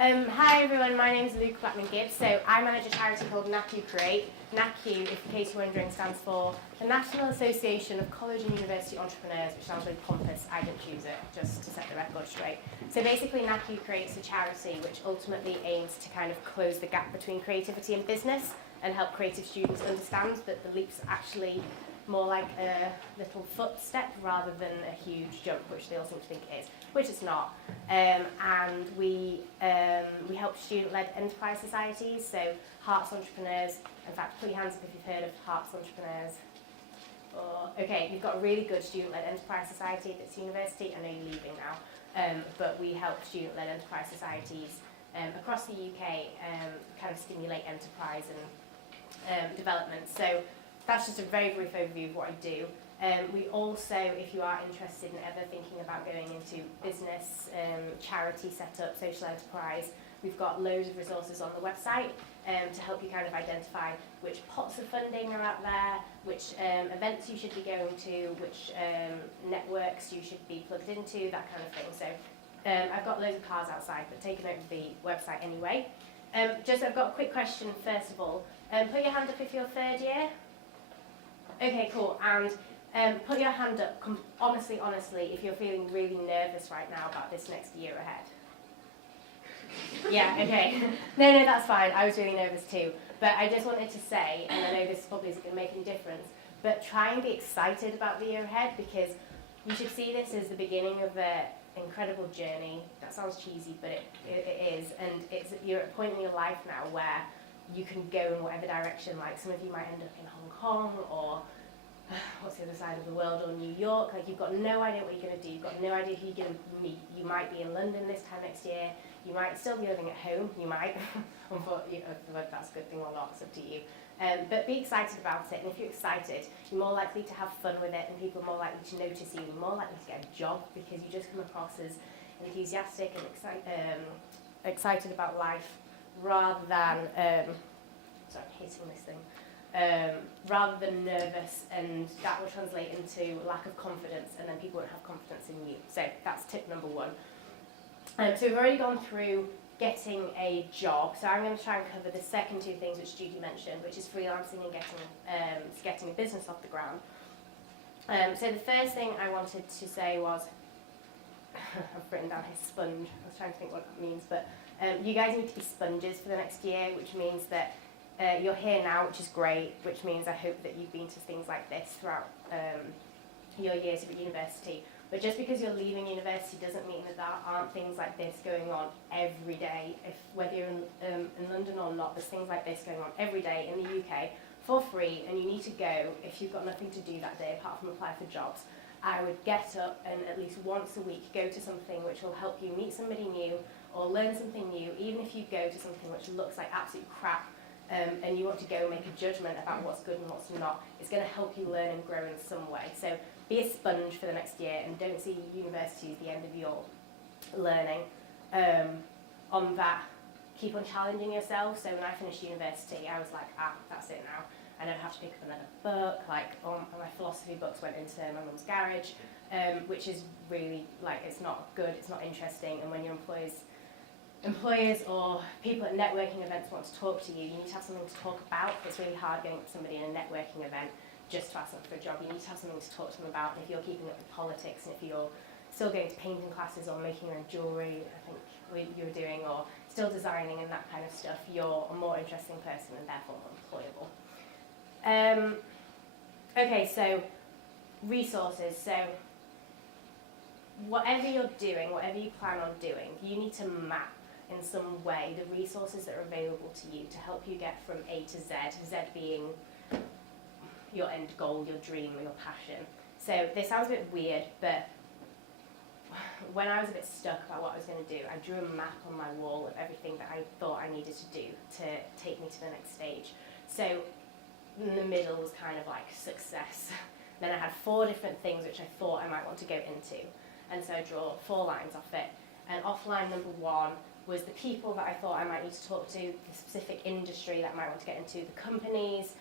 Hi everyone, my name is Luka Backman-Gibbs. So I manage a charity called NACU Create. NACU, if in case you're wondering, stands for the National Association of College and University Entrepreneurs, which sounds really pompous. I didn't choose it, just to set the record straight. So basically NACU creates a charity which ultimately aims to kind of close the gap between creativity and business and help creative students understand that the leap's actually more like a little footstep rather than a huge jump, which they all seem to think it is, which it's not. And we help student-led enterprise societies, so Hearts Entrepreneurs. In fact, put your hands up if you've heard of Hearts Entrepreneurs. Okay, you've got a really good student-led enterprise society at this university. I know you're leaving now, but we help student-led enterprise societies across the UK kind of stimulate enterprise and development. So that's just a very brief overview of what I do. We also, if you are interested in ever thinking about going into business, charity setup, social enterprise, we've got loads of resources on the website to help you kind of identify which pots of funding are out there, which events you should be going to, which networks you should be plugged into, that kind of thing. So I've got loads of cars outside, but take a note of the website anyway. I've got a quick question first of all. Put your hand up if you're third year. Okay, cool. And put your hand up, honestly, if you're feeling really nervous right now about this next year ahead. Yeah, okay. No, that's fine. I was really nervous too. But I just wanted to say, and I know this probably isn't going to make any difference, but try and be excited about the year ahead, because you should see this as the beginning of an incredible journey. That sounds cheesy, but it is. And you're at a point in your life now where you can go in whatever direction. Like some of you might end up in Hong Kong or what's the other side of the world, or New York. Like you've got no idea what you're going to do. You've got no idea who you're going to meet. You might be in London this time next year. You might still be living at home. You might. Unfortunately, whether that's a good thing or not, it's up to you. But be excited about it. And if you're excited, you're more likely to have fun with it, and people are more likely to notice you. You're more likely to get a job because you just come across as enthusiastic and excited about life, rather than sorry, I'm hitting this thing. Rather than nervous, and that will translate into lack of confidence, and then people won't have confidence in you. So that's tip number one. So we've already gone through getting a job, so I'm going to try and cover the second two things which Judy mentioned, which is freelancing and getting a business off the ground. So the first thing I wanted to say was, I've written down here sponge, I was trying to think what that means, but you guys need to be sponges for the next year, which means that you're here now, which is great, which means I hope that you've been to things like this throughout your years at university. But just because you're leaving university doesn't mean that there aren't things like this going on every day. Whether you're in London or not, there's things like this going on every day in the UK for free, and you need to go if you've got nothing to do that day apart from apply for jobs. I would get up and at least once a week go to something which will help you meet somebody new or learn something new, even if you go to something which looks like absolute crap. And you want to go and make a judgment about what's good and what's not, it's going to help you learn and grow in some way. So be a sponge for the next year and don't see university as the end of your learning. On that, keep on challenging yourself. So when I finished university, I was like, that's it now. I don't have to pick up another book. Like my philosophy books went into my mum's garage, which is really, like, it's not good, it's not interesting. And when your employers or people at networking events want to talk to you, you need to have something to talk about. It's really hard going to somebody in a networking event just to ask them for a job. You need to have something to talk to them about. And if you're keeping up with politics, and if you're still going to painting classes or making your own jewellery, I think you were doing, or still designing and that kind of stuff, you're a more interesting person and therefore more employable. Okay, so resources. So whatever you're doing, whatever you plan on doing, you need to map in some way the resources that are available to you to help you get from A to Z, Z being your end goal, your dream, or your passion. So this sounds a bit weird, but when I was a bit stuck about what I was going to do, I drew a map on my wall of everything that I thought I needed to do to take me to the next stage. So in the middle was kind of like success. Then I had 4 different things which I thought I might want to go into. And so I draw 4 lines off it. And off line number 1 was the people that I thought I might need to talk to, the specific industry that I might want to get into, the companies,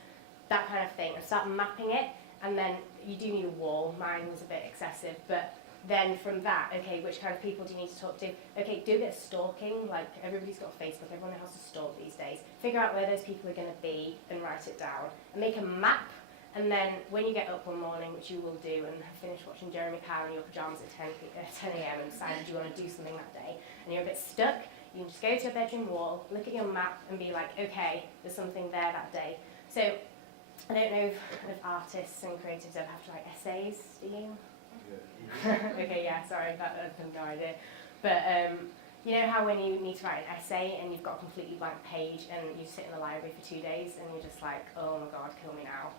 that kind of thing. And start mapping it. And then you do need a wall. Mine was a bit excessive, but then from that, okay, which kind of people do you need to talk to? Okay, do a bit of stalking, like everybody's got Facebook, everyone knows how to stalk these days. Figure out where those people are going to be and write it down. And make a map, and then when you get up one morning, which you will do, and have finished watching Jeremy Kyle in your pyjamas at 10 a.m. and decided you want to do something that day, and you're a bit stuck, you can just go to your bedroom wall, look at your map, and be like, okay, there's something there that day. So, I don't know if artists and creatives ever have to write essays, do you? Okay, yeah, sorry, I have no idea. But you know how when you need to write an essay and you've got a completely blank page and you sit in the library for 2 days and you're just like, oh my god, kill me now.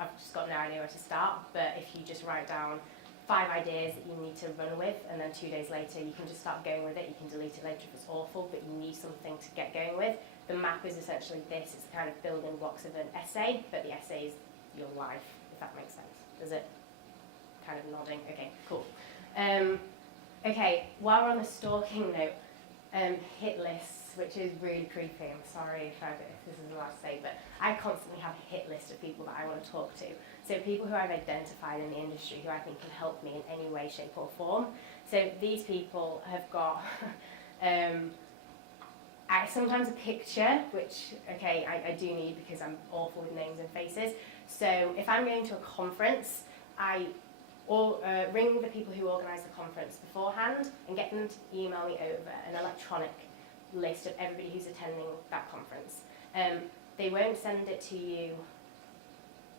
I've just got no idea where to start. But if you just write down 5 ideas that you need to run with, and then 2 days later you can just start going with it. You can delete it later if it's awful, but you need something to get going with. The map is essentially this. It's kind of building blocks of an essay, but the essay is your life, if that makes sense. Does it? Kind of nodding. Okay, cool. Okay, while we're on the stalking note, hit lists, which is really creepy. I'm sorry if this is allowed to say, but I constantly have a hit list of people that I want to talk to. So people who I've identified in the industry who I think can help me in any way, shape or form. So these people have got sometimes a picture, which, okay, I do need because I'm awful with names and faces. So if I'm going to a conference, I ring the people who organise the conference beforehand and get them to email me over an electronic list of everybody who's attending that conference. They won't send it to you,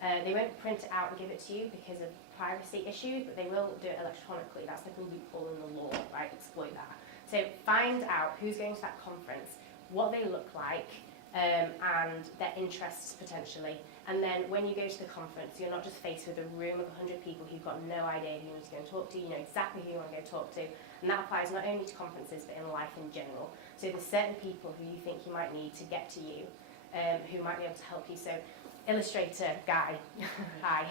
they won't print it out and give it to you because of privacy issues, but they will do it electronically. That's like a loophole in the law, right? Exploit that. So find out who's going to that conference, what they look like, and their interests potentially. And then when you go to the conference, you're not just faced with a room of 100 people who've got no idea who you need to go and talk to. You know exactly who you want to go talk to. And that applies not only to conferences, but in life in general. So there's certain people who you think you might need to get to you, who might be able to help you. So illustrator guy, hi.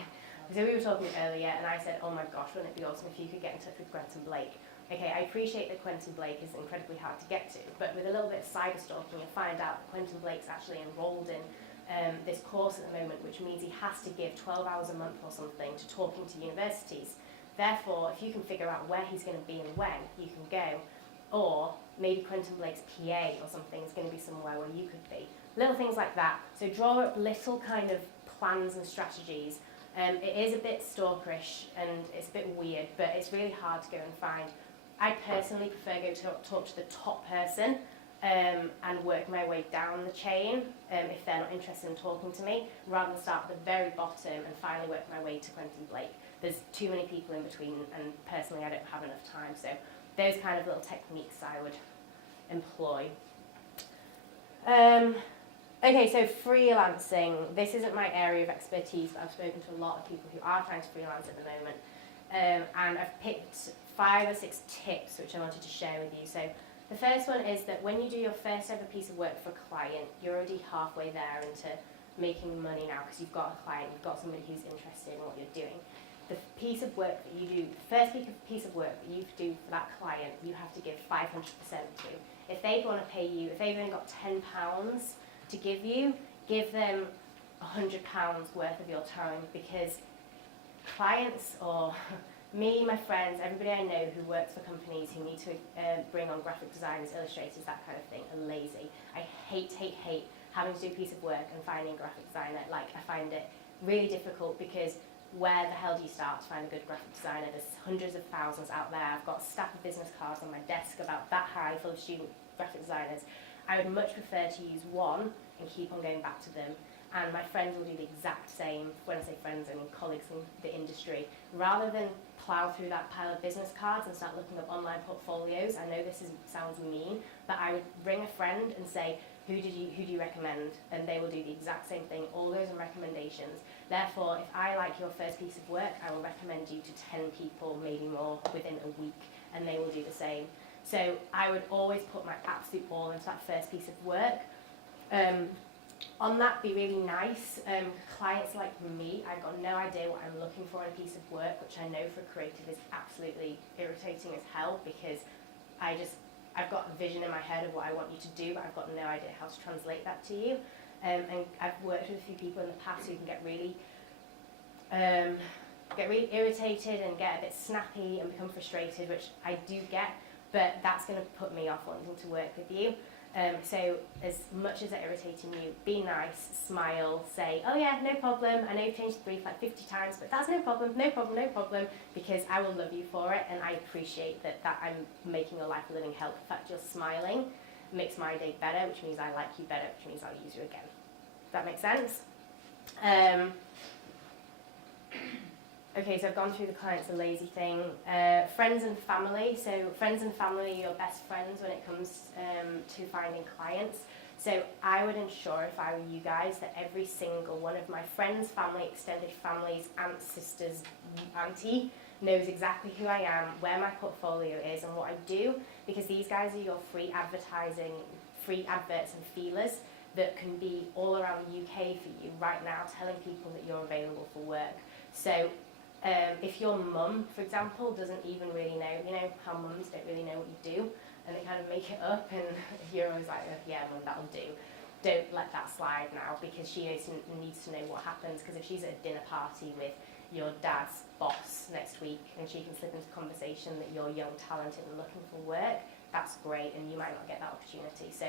So we were talking earlier, and I said, oh my gosh, wouldn't it be awesome if you could get in touch with Quentin Blake? Okay, I appreciate that Quentin Blake is incredibly hard to get to, but with a little bit of cyber stalking, you'll find out that Quentin Blake's actually enrolled in this course at the moment, which means he has to give 12 hours a month or something to talking to universities. Therefore, if you can figure out where he's going to be and when, you can go. Or maybe Quentin Blake's PA or something is going to be somewhere where you could be. Little things like that. So draw up little kind of plans and strategies. It is a bit stalkerish and it's a bit weird, but it's really hard to go and find. I personally prefer go to talk to the top person and work my way down the chain if they're not interested in talking to me, rather than start at the very bottom and finally work my way to Quentin Blake. There's too many people in between, and personally I don't have enough time, so those kind of little techniques I would employ. Okay, so freelancing. This isn't my area of expertise, but I've spoken to a lot of people who are trying to freelance at the moment, and I've picked 5 or 6 tips which I wanted to share with you. So the first one is that when you do your first ever piece of work for a client, you're already halfway there into making money now because you've got a client, you've got somebody who's interested in what you're doing. The piece of work that you do, the first piece of work that you do for that client, you have to give 500% to. If they want to pay you, if they've only got £10 to give you, give them £100 worth of your time, because clients or me, my friends, everybody I know who works for companies who need to bring on graphic designers, illustrators, that kind of thing, are lazy. I hate having to do a piece of work and finding a graphic designer. Like, I find it really difficult because where the hell do you start to find a good graphic designer? There's hundreds of thousands out there. I've got a stack of business cards on my desk about that high full of student graphic designers. I would much prefer to use one and keep on going back to them. And my friends will do the exact same. When I say friends, I mean colleagues in the industry. Rather than plough through that pile of business cards and start looking up online portfolios, I know this sounds mean, but I would ring a friend and say, who do you recommend? And they will do the exact same thing. All those are recommendations. Therefore, if I like your first piece of work, I will recommend you to 10 people, maybe more, within a week, and they will do the same. So I would always put my absolute all into that first piece of work. On that, be really nice. Clients like me, I've got no idea what I'm looking for in a piece of work, which I know for a creative is absolutely irritating as hell, because I've got a vision in my head of what I want you to do, but I've got no idea how to translate that to you. And I've worked with a few people in the past who can get really get really irritated and get a bit snappy and become frustrated, which I do get, but that's going to put me off wanting to work with you. So as much as they're irritating you, be nice, smile, say, oh yeah, no problem, I know you've changed the brief like 50 times, but that's no problem, no problem, no problem, because I will love you for it, and I appreciate that I'm making your life a living hell. In fact, you're smiling makes my day better, which means I like you better, which means I'll use you again. Does that make sense? Okay, so I've gone through the client's a lazy thing. Friends and family. So friends and family are your best friends when it comes to finding clients. So I would ensure, if I were you guys, that every single one of my friends, family, extended families, aunts, sisters, auntie, knows exactly who I am, where my portfolio is, and what I do, because these guys are your free advertising, free adverts and feelers that can be all around the UK for you right now, telling people that you're available for work. So if your mum, for example, doesn't even really know, you know how mums don't really know what you do, and they kind of make it up, and you're always like, oh, yeah, mum, that'll do. Don't let that slide now, because she needs to know what happens, because if she's at a dinner party with your dad's boss next week, and she can slip into conversation that you're young, talented, and looking for work, that's great, and you might not get that opportunity. So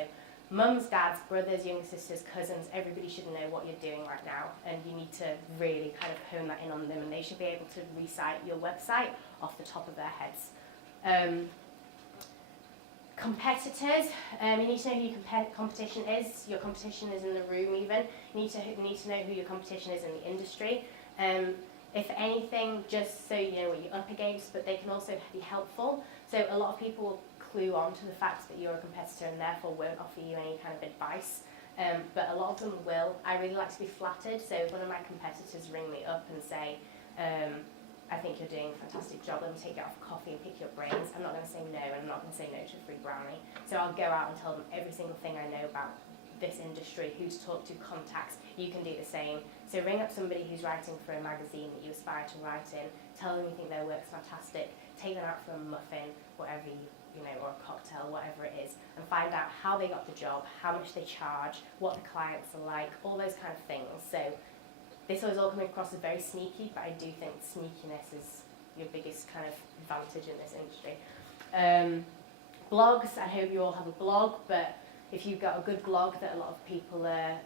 mums, dads, brothers, younger sisters, cousins, everybody should know what you're doing right now, and you need to really kind of hone that in on them, and they should be able to recite your website off the top of their heads. Competitors, you need to know who your competition is. Your competition is in the room even. You need to know who your competition is in the industry. If anything, just so you know what you're up against, but they can also be helpful. So a lot of people will clue on to the fact that you're a competitor and therefore won't offer you any kind of advice, but a lot of them will. I really like to be flattered, so if one of my competitors ring me up and say, I think you're doing a fantastic job, let me take you out for coffee and pick your brains, I'm not going to say no, and I'm not going to say no to a free brownie. So I'll go out and tell them every single thing I know about this industry, who to talk to, contacts. You can do the same. So ring up somebody who's writing for a magazine that you aspire to write in, tell them you think their work's fantastic, take them out for a muffin, whatever you know, or a cocktail, whatever it is, and find out how they got the job, how much they charge, what the clients are like, all those kind of things. So this was all coming across as very sneaky, but I do think sneakiness is your biggest kind of advantage in this industry. Blogs, I hope you all have a blog, but if you've got a good blog that a lot of people are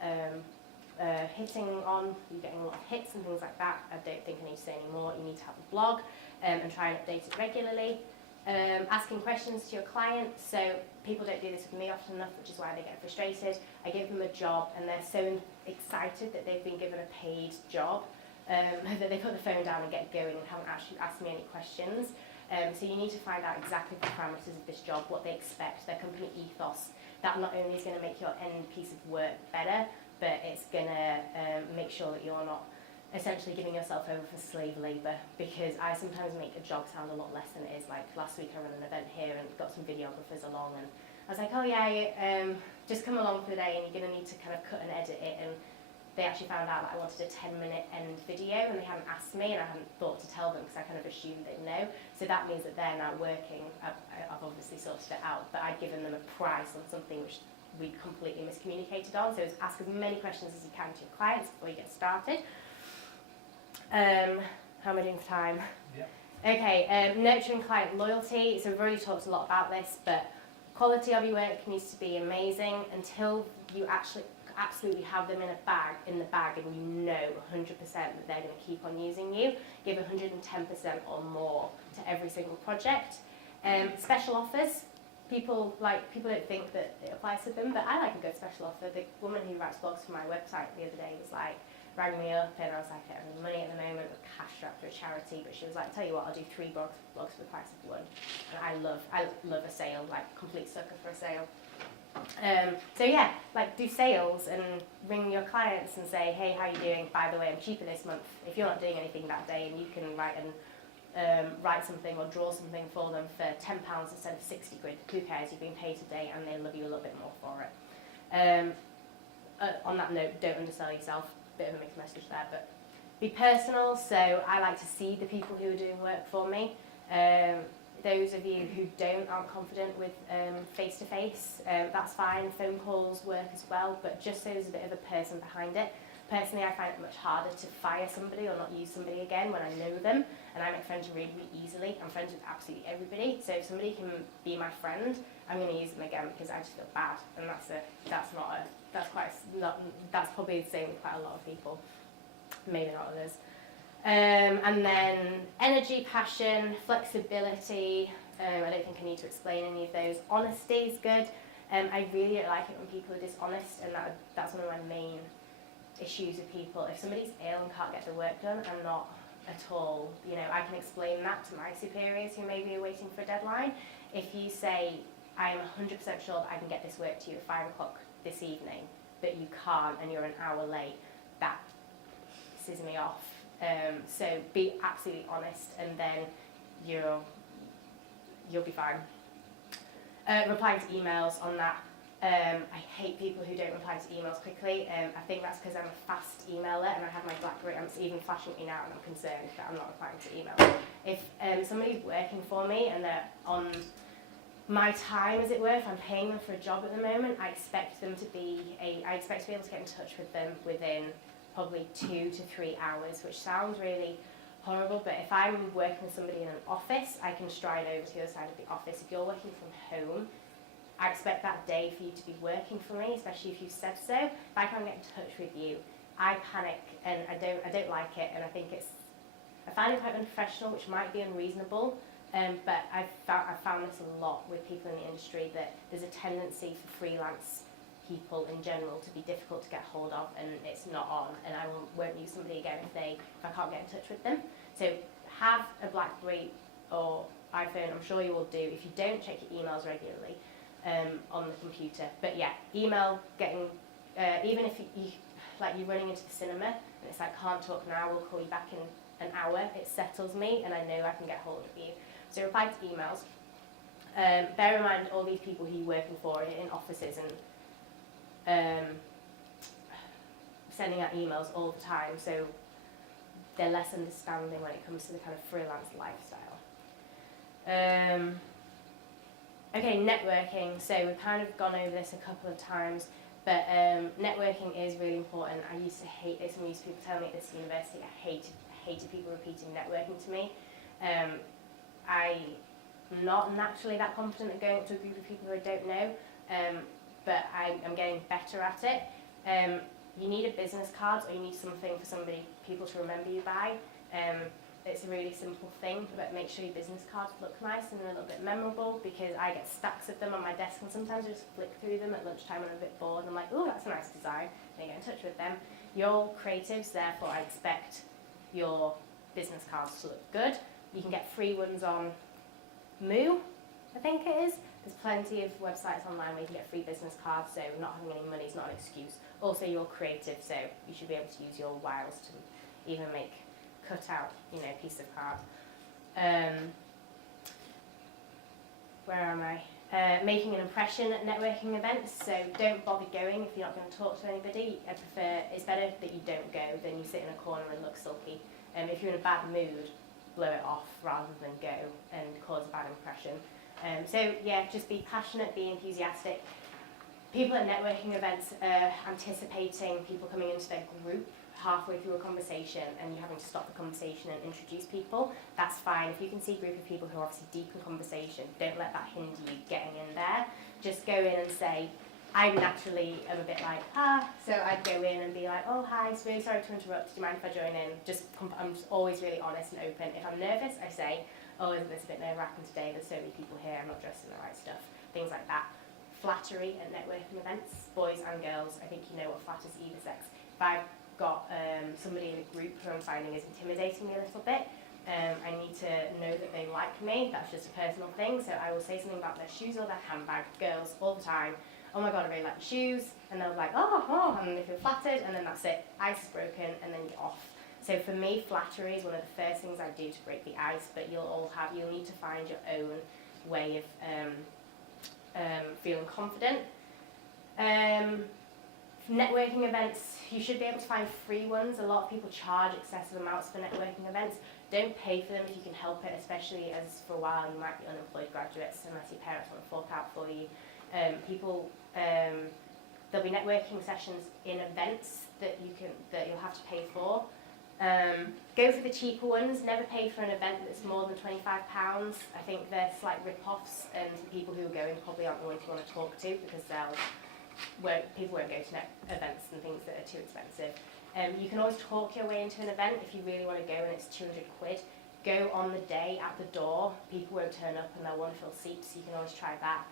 hitting on, you're getting a lot of hits and things like that, I don't think I need to say any more. You need to have a blog and try and update it regularly. Asking questions to your clients, so people don't do this with me often enough, which is why they get frustrated. I give them a job and they're so excited that they've been given a paid job that they put the phone down and get going and haven't actually asked me any questions. So you need to find out exactly the parameters of this job, what they expect, their company ethos. That not only is going to make your end piece of work better, but it's going to make sure that you're not essentially giving yourself over for slave labour, because I sometimes make a job sound a lot less than it is. Like last week I ran an event here and got some videographers along, and I was like, oh yeah, just come along for the day and you're going to need to kind of cut and edit it, and they actually found out that I wanted a 10-minute end video and they hadn't asked me, and I hadn't thought to tell them because I kind of assumed they'd know. So that means that they're now working. I've obviously sorted it out, but I'd given them a price on something which we'd completely miscommunicated on. So ask as many questions as you can to your clients before you get started. How am I doing for time? Yep. Okay, nurturing client loyalty. So we've already talked a lot about this, but quality of your work needs to be amazing until you actually absolutely have them in the bag, and you know 100% that they're going to keep on using you. Give 110% or more to every single project. Special offers. People don't think that it applies to them, but I like a good special offer. The woman who writes blogs for my website the other day was like, rang me up, and I was like, I don't have any money at the moment, we're cash strapped for a charity, but she was like, tell you what, I'll do 3 blogs for the price of 1. And I love a sale, like complete sucker for a sale. So yeah, like do sales and ring your clients and say, hey, how you doing? By the way, I'm cheaper this month. If you're not doing anything that day, and you can write something or draw something for them for £10 instead of 60 quid, who cares? You've been paid today and they love you a little bit more for it. On that note, don't undersell yourself. Bit of a mixed message there, but be personal. So I like to see the people who are doing work for me. Those of you who aren't confident with face-to-face, that's fine. Phone calls work as well, but just so there's a bit of a person behind it. Personally, I find it much harder to fire somebody or not use somebody again when I know them, and I make friends really, really easily. I'm friends with absolutely everybody, so if somebody can be my friend, I'm going to use them again because I just feel bad, and that's probably the same with quite a lot of people, maybe not others. And then energy, passion, flexibility. I don't think I need to explain any of those. Honesty is good. I really don't like it when people are dishonest, and that's one of my main issues with people. If somebody's ill and can't get the work done, I'm not at all, I can explain that to my superiors who maybe are waiting for a deadline. If you say, I am 100% sure that I can get this work to you at 5 o'clock this evening, but you can't and you're an hour late, that pisses me off. So be absolutely honest, and then you'll be fine. Replying to emails on that. I hate people who don't reply to emails quickly. I think that's because I'm a fast emailer and I have my BlackBerry. It's even flashing at me now and I'm concerned that I'm not replying to emails. If somebody's working for me and they're on my time, as it were, if I'm paying them for a job at the moment, I expect to be able to get in touch with them within probably 2 to 3 hours, which sounds really horrible, but if I'm working with somebody in an office, I can stride over to the other side of the office. If you're working from home, I expect that day for you to be working for me, especially if you said so. If I can't get in touch with you, I panic and I don't like it, and I find it quite unprofessional, which might be unreasonable, but I've found this a lot with people in the industry, that there's a tendency for freelance people in general to be difficult to get hold of, and it's not on, and I won't use somebody again if I can't get in touch with them. So have a BlackBerry or iPhone, I'm sure you will do, if you don't check your emails regularly on the computer. But yeah, email, even if you're running into the cinema and it's like, can't talk now, we'll call you back in an hour, it settles me and I know I can get hold of you. So reply to emails. Bear in mind all these people who you're working for in offices and sending out emails all the time, so they're less understanding when it comes to the kind of freelance lifestyle. Okay, networking. So we've kind of gone over this a couple of times, but networking is really important. I used to hate this, and we used to people tell me at this university, I hated people repeating networking to me. I'm not naturally that confident at going up to a group of people who I don't know, but I'm getting better at it. You need a business card, or you need something for people to remember you by. It's a really simple thing, but make sure your business cards look nice and a little bit memorable, because I get stacks of them on my desk, and sometimes I just flick through them at lunchtime when I'm a bit bored, and I'm like, oh, that's a nice design, and I get in touch with them. You're all creatives, therefore I expect your business cards to look good. You can get free ones on Moo, I think it is. There's plenty of websites online where you can get free business cards, so not having any money is not an excuse. Also, you're creative, so you should be able to use your wiles to even cut out, piece of card. Where am I? Making an impression at networking events. So don't bother going if you're not going to talk to anybody. It's better that you don't go than you sit in a corner and look sulky. If you're in a bad mood, blow it off rather than go and cause a bad impression. So yeah, just be passionate, be enthusiastic. People at networking events are anticipating people coming into their group halfway through a conversation, and you're having to stop the conversation and introduce people. That's fine. If you can see a group of people who are obviously deep in conversation, don't let that hinder you getting in there. Just go in and say, I naturally am a bit like, so I'd go in and be like, oh, hi, it's really sorry to interrupt, do you mind if I join in? I'm just always really honest and open. If I'm nervous, I say, oh, isn't this a bit nerve-wracking today? There's so many people here, I'm not dressed in the right stuff. Things like that. Flattery at networking events, boys and girls, I think you know what flatters either sex. If I've got somebody in a group who I'm finding is intimidating me a little bit, I need to know that they like me. That's just a personal thing, so I will say something about their shoes or their handbag. Girls, all the time, oh my god, I really like your shoes, and they'll be like, oh, and they feel flattered, and then that's it, ice is broken, and then you're off. So for me, flattery is one of the first things I do to break the ice, but you'll need to find your own way of feeling confident. Networking events, you should be able to find free ones. A lot of people charge excessive amounts for networking events. Don't pay for them if you can help it, especially as for a while you might be unemployed graduates unless your parents want to fork out for you. People There'll be networking sessions in events that you'll have to pay for. Go for the cheaper ones. Never pay for an event that's more than £25. I think they're slight rip-offs, and the people who are going probably aren't the ones you want to talk to, because people won't go to events and things that are too expensive. You can always talk your way into an event if you really want to go and it's £200. Go on the day at the door. People won't turn up and they'll want to fill seats, so you can always try that.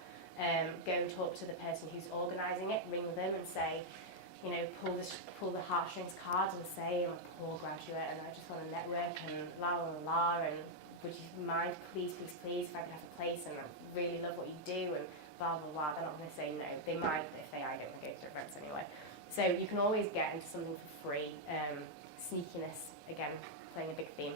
Go and talk to the person who's organising it, ring them and say, you know, pull the heartstrings card and say, I'm a poor graduate and I just want to network and la la la, and would you mind, please, if I could have a place, and I really love what you do, and blah blah blah. They're not going to say no. They might, but if I don't want to go to events anyway. So you can always get into something for free. Sneakiness, again, playing a big theme.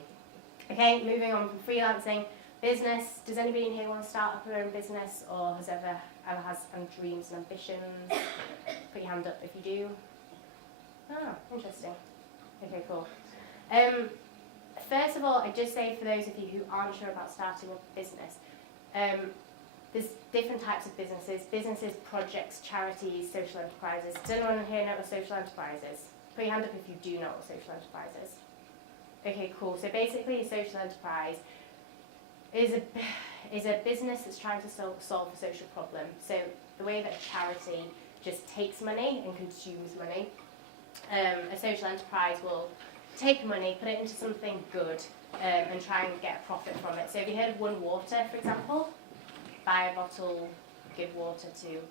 Okay, moving on from freelancing. Business. Does anybody in here want to start up their own business, or has ever has dreams and ambitions? Put your hand up if you do. Oh, interesting. Okay, cool. First of all, I'd just say for those of you who aren't sure about starting a business, there's different types of businesses, projects, charities, social enterprises. Does anyone here know what social enterprise is? Put your hand up if you do know what a social enterprise is. Okay, cool. So basically, a social enterprise is a business that's trying to solve a social problem. So the way that a charity just takes money and consumes money, a social enterprise will take money, put it into something good, and try and get a profit from it. So have you heard of One Water, for example? Buy a bottle, give water to...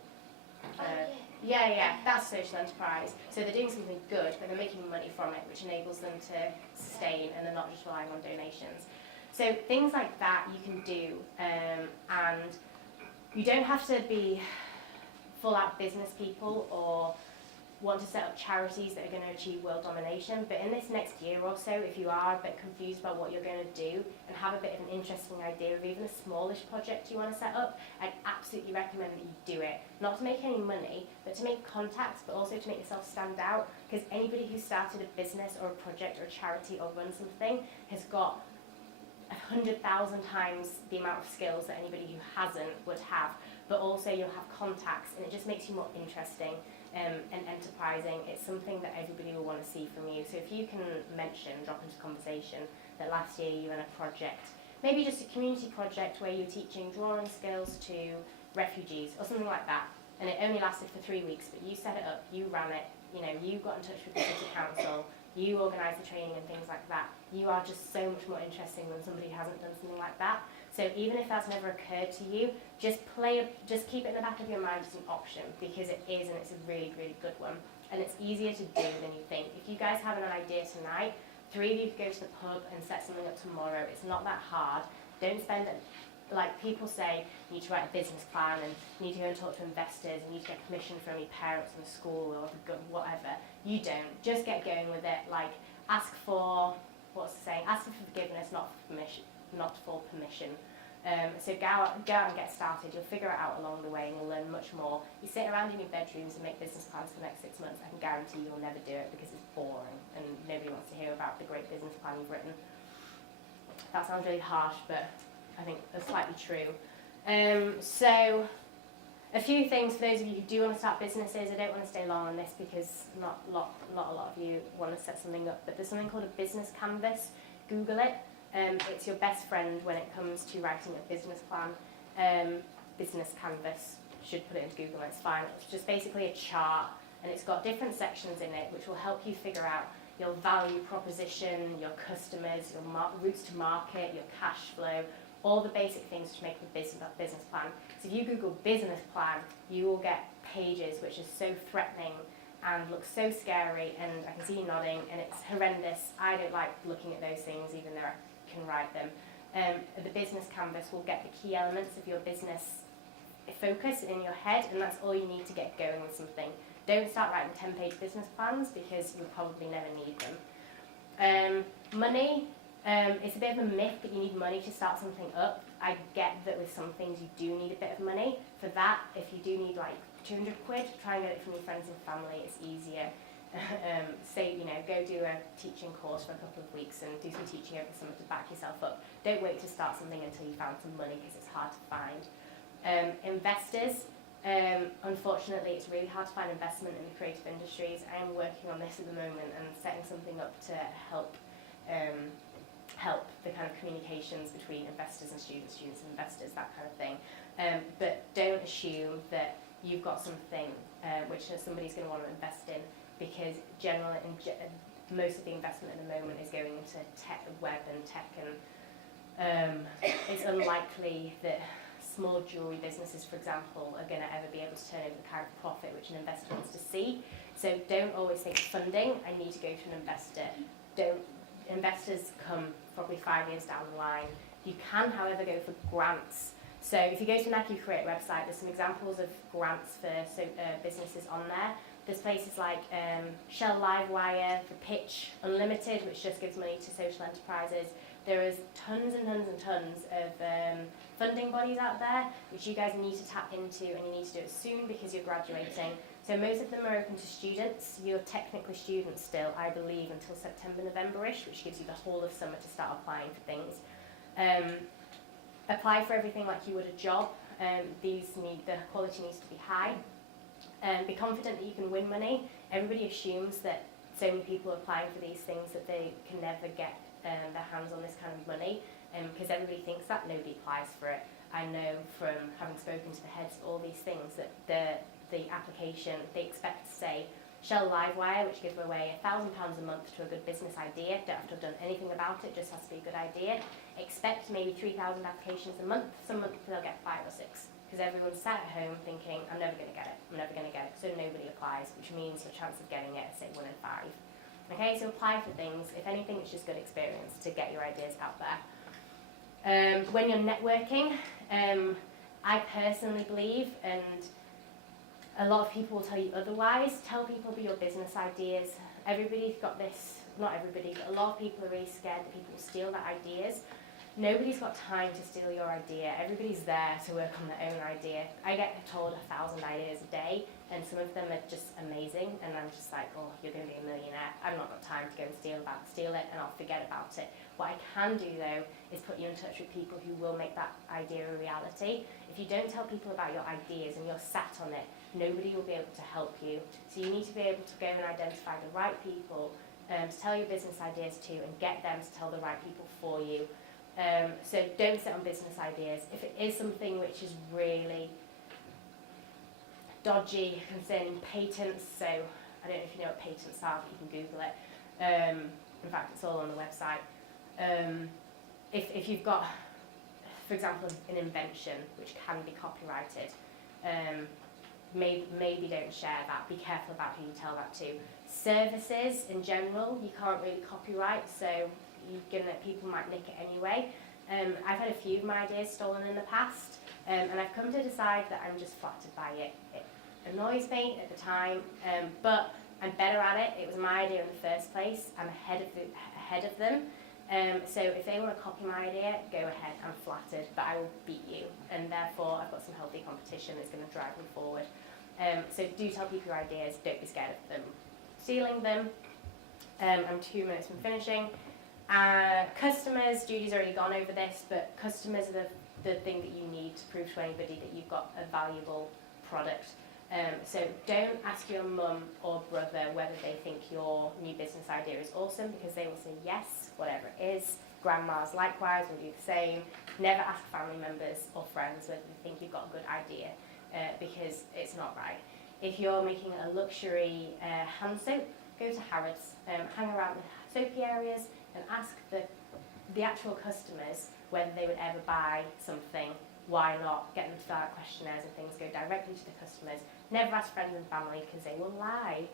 Yeah, that's social enterprise. So they're doing something good, but they're making money from it, which enables them to sustain, and they're not just relying on donations. So things like that you can do, and you don't have to be full-out business people or want to set up charities that are going to achieve world domination, but in this next year or so, if you are a bit confused about what you're going to do and have a bit of an interesting idea of even a smallish project you want to set up, I'd absolutely recommend that you do it. Not to make any money, but to make contacts, but also to make yourself stand out, because anybody who started a business or a project or a charity or run something has got 100,000 times the amount of skills that anybody who hasn't would have, but also you'll have contacts, and it just makes you more interesting and enterprising. It's something that everybody will want to see from you. So if you can drop into conversation that last year you ran a project, maybe just a community project where you're teaching drawing skills to refugees or something like that, and it only lasted for 3 weeks, but you set it up, you ran it, you know, you got in touch with the city council, you organised the training and things like that. You are just so much more interesting than somebody who hasn't done something like that. So even if that's never occurred to you, just keep it in the back of your mind as an option, because it is, and it's a really, really good one. And it's easier to do than you think. If you guys have an idea tonight, 3 of you could go to the pub and set something up tomorrow. It's not that hard. Don't spend it. Like people say, you need to write a business plan, and you need to go and talk to investors, and you need to get permission from your parents and the school or whatever. You don't. Just get going with it. Like, ask for, what's the saying? Ask for forgiveness, not for permission. So go out and get started. You'll figure it out along the way, and you'll learn much more. You sit around in your bedrooms and make business plans for the next 6 months. I can guarantee you'll never do it, because it's boring, and nobody wants to hear about the great business plan you've written. That sounds really harsh, but I think that's slightly true. So a few things for those of you who do want to start businesses. I don't want to stay long on this because not a lot of you want to set something up, but there's something called a business canvas. Google it. It's your best friend when it comes to writing a business plan. Business canvas, should put it into Google, it's fine. It's just basically a chart, and it's got different sections in it which will help you figure out your value proposition, your customers, your routes to market, your cash flow, all the basic things to make a business plan. So if you Google business plan, you will get pages which are so threatening and look so scary, and I can see you nodding, and it's horrendous. I don't like looking at those things, even though I can write them. The business canvas will get the key elements of your business focus in your head, and that's all you need to get going with something. Don't start writing 10-page business plans, because you'll probably never need them. Money. It's a bit of a myth that you need money to start something up. I get that with some things you do need a bit of money. For that, if you do need like £200, try and get it from your friends and family. It's easier. Go do a teaching course for a couple of weeks and do some teaching over the summer to back yourself up. Don't wait to start something until you found some money, because it's hard to find. Investors. Unfortunately, it's really hard to find investment in the creative industries. I am working on this at the moment and setting something up to help the kind of communications between investors and students, students and investors, that kind of thing. But don't assume that you've got something which somebody's going to want to invest in, because most of the investment at the moment is going into tech, web and tech, and it's unlikely that small jewellery businesses, for example, are going to ever be able to turn over the kind of profit which an investor wants to see. So don't always think funding, I need to go to an investor. Investors come probably 5 years down the line. You can, however, go for grants. So if you go to Nike Create website, there's some examples of grants for businesses on there. There's places like Shell Livewire for Pitch Unlimited, which just gives money to social enterprises. There is tons and tons and tons of funding bodies out there, which you guys need to tap into, and you need to do it soon because you're graduating. So most of them are open to students. You're technically students still, I believe, until September, November-ish, which gives you the whole of summer to start applying for things. Apply for everything like you would a job. The quality needs to be high. Be confident that you can win money. Everybody assumes that so many people are applying for these things that they can never get their hands on this kind of money, because everybody thinks that, nobody applies for it. I know from having spoken to the heads of all these things that the application, they expect to say Shell Livewire, which gives away £1,000 a month to a good business idea, don't have to have done anything about it, just has to be a good idea. Expect maybe 3,000 applications a month. Some months they'll get 5 or 6, because everyone's sat at home thinking, I'm never going to get it, I'm never going to get it, so nobody applies, which means the chance of getting it is say 1 in 5. Okay, so apply for things. If anything, it's just good experience to get your ideas out there. When you're networking, I personally believe, and a lot of people will tell you otherwise, tell people about your business ideas. Everybody's got this, not everybody, but a lot of people are really scared that people will steal their ideas. Nobody's got time to steal your idea. Everybody's there to work on their own idea. I get told 1,000 ideas a day, and some of them are just amazing, and I'm just like, oh, you're going to be a millionaire. I've not got time to go and steal it, and I'll forget about it. What I can do, though, is put you in touch with people who will make that idea a reality. If you don't tell people about your ideas and you're sat on it, nobody will be able to help you. So you need to be able to go and identify the right people to tell your business ideas to, and get them to tell the right people for you. So don't sit on business ideas. If it is something which is really dodgy concerning patents, so I don't know if you know what patents are, but you can Google it. In fact, it's all on the website. If you've got, for example, an invention which can be copyrighted, maybe don't share that. Be careful about who you tell that to. Services in general, you can't really copyright, so people might nick it anyway. I've had a few of my ideas stolen in the past, and I've come to decide that I'm just flattered by it. It annoys me at the time, but I'm better at it. It was my idea in the first place. I'm ahead of them. So if they want to copy my idea, go ahead. I'm flattered, but I will beat you, and therefore I've got some healthy competition that's going to drive me forward. So do tell people your ideas. Don't be scared of them stealing them. I'm 2 minutes from finishing. Customers, Judy's already gone over this, but customers are the thing that you need to prove to anybody that you've got a valuable product. So don't ask your mum or brother whether they think your new business idea is awesome, because they will say yes, whatever it is. Grandmas likewise will do the same. Never ask family members or friends whether they think you've got a good idea, because it's not right. If you're making a luxury hand soap, go to Harrods, hang around the soapy areas and ask the actual customers whether they would ever buy something. Why not? Get them to fill out questionnaires and things, go directly to the customers. Never ask friends and family, because they will lie.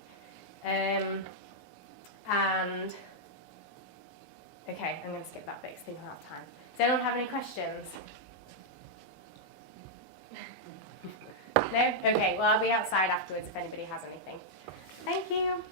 And okay, I'm going to skip that bit because they don't have time. Does anyone have any questions? No? Okay, well, I'll be outside afterwards if anybody has anything. Thank you.